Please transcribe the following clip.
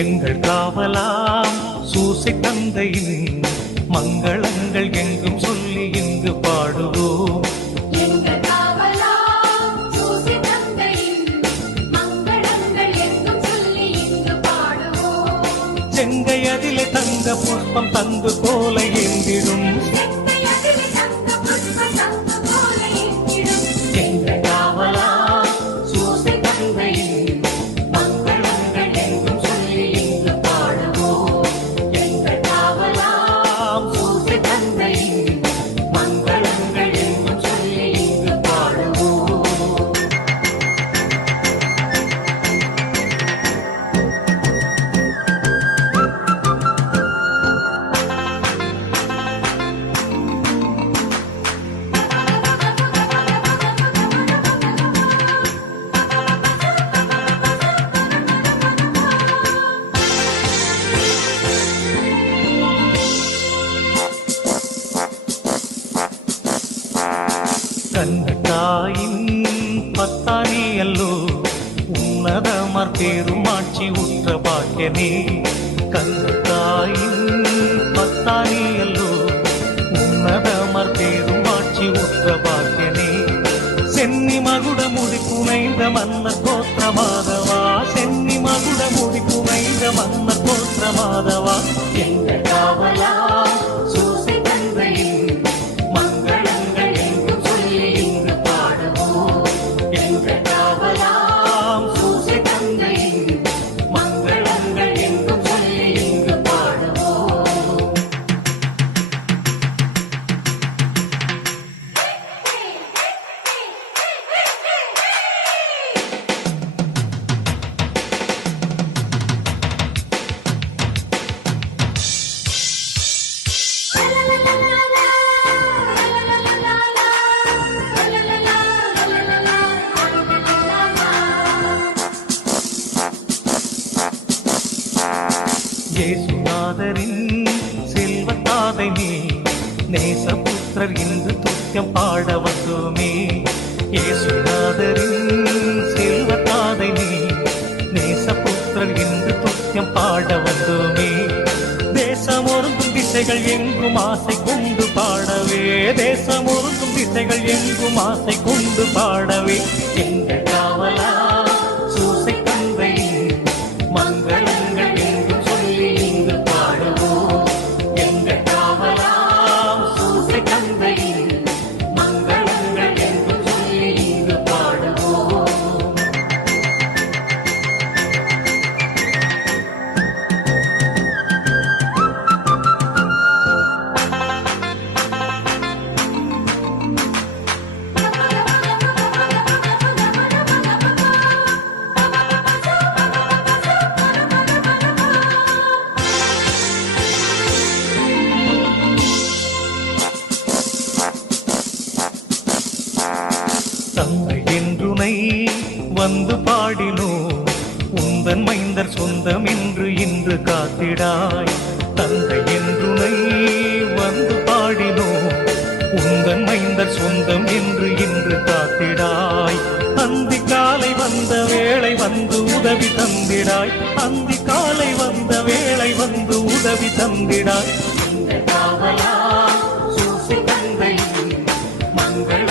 எங்கள் காவலாம் சூசை தந்தையின் மங்களங்கள் எங்கும் சொல்லி இங்கு பாடுவோம். செங்கை அதிலே தங்க புஷ்பம் தந்து போல ஏந்திடும் எங்கள் காவலாம் சூசை தந்தையின் மங்களங்கள் எங்கும் சொல்லி இங்கு பாடுவோம். எங்கள் காவலாம் சூசை தந்தையின் மங்களங்கள் எங்கும் சொல்லி இங்கு பாடுவோம். கண்ணத்தாயின் பத்தானியல்லோ உன்னதமர் பெருமாட்சி உற்ற பாக்கியனே. கண்ணத்தாயின் பத்தானியல்லோ உன்னதமர் பெருமாட்சி உற்ற பாக்கியனே. சென்னி மகுட முடி புனைந்த மன்னர் கோத்திர மாதவா, சென்னி மகுட முடி புனைந்த மன்னர் கோத்திர மாதவா. எங்கள் காவலா சூசை தந்தையின் மங்களங்கள் எங்கும் சொல்லி இங்கு பாடுவோம். எங்கள் காவலாம் சூசை தந்தையின் மங்களங்கள் எங்கும் சொல்லி இங்கு பாடுவோம். இயேசுநாதரின் செல்வத்தாதை நீ நேசபுத்திரர் இன்று துத்தியம் பாட வந்தோமே. இயேசுநாதரின் செல்வத்தாதை நீ நேசபுத்திரர் இன்று துத்தியம் பாட வந்தோமே. தேசம் ஒருங்கும் திசைகள் எங்கும் ஆசை கொண்டு பாடவே, தேசம் ஒருங்கும் திசைகள் எங்கும் ஆசை கொண்டு பாடவே. எங்கள் காவலா சூசை தந்தையின் மங்களங்கள் எங்கும் சொல்லி இங்கு பாடுவோம். எங்கள் காவலாம் சூசை தந்தையின் மங்களங்கள் எங்கும் சொல்லி இங்கு பாடுவோம். தந்தை என்றுனை வந்து பாடினோ, உந்தன் மைந்தர் சொந்தம் என்று இன்று காத்திடாய். தந்தை என்றுனை வந்து பாடினோ, உந்தன் மைந்தர் சொந்தம் என்று இன்று காத்திடாய். அந்தி காலை வந்த வேளை வந்து உதவி தந்திடாய், அந்தி காலை வந்த வேளை வந்து உதவி தந்திடாய். இந்த காவலா சூசை தந்தையின் மங்கள